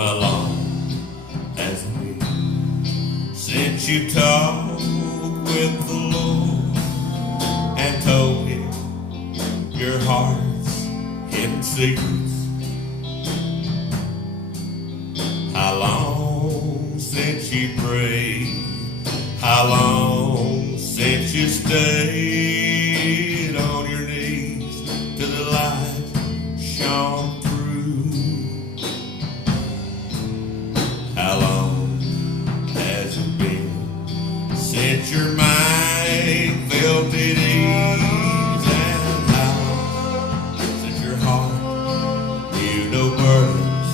Oh, how long has it been since you talked with the Lord and told him your heart's hidden secrets? How long since you prayed? How long since you stayed on your knees till the light shone through? How long has it been since your mind felt at ease? And how long since your heart knew no burdens?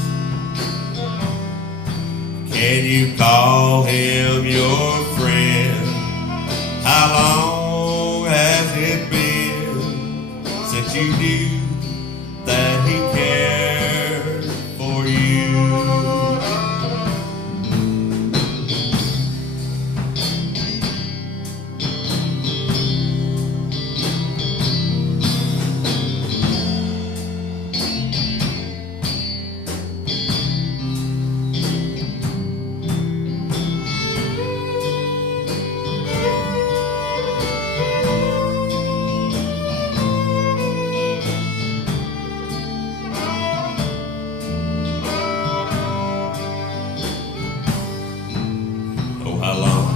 Can you call him your friend? How long has it been since you knew that he cared for you? How long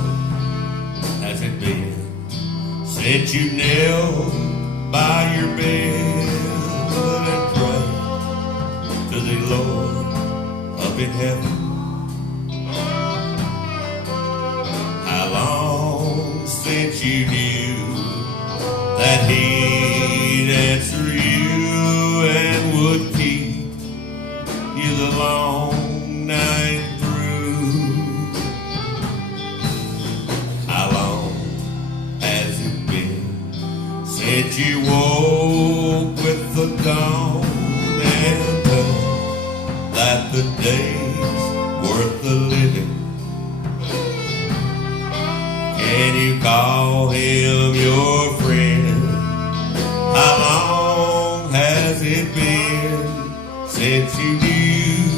has it been since you knelt by your bed and prayed to the Lord up in heaven? How long since you knew that he'd answer you and would keep you the long night through? How long has it been since you woke with the dawn and know that the day's worth the living? Can you call him your friend? How long has it been since you knew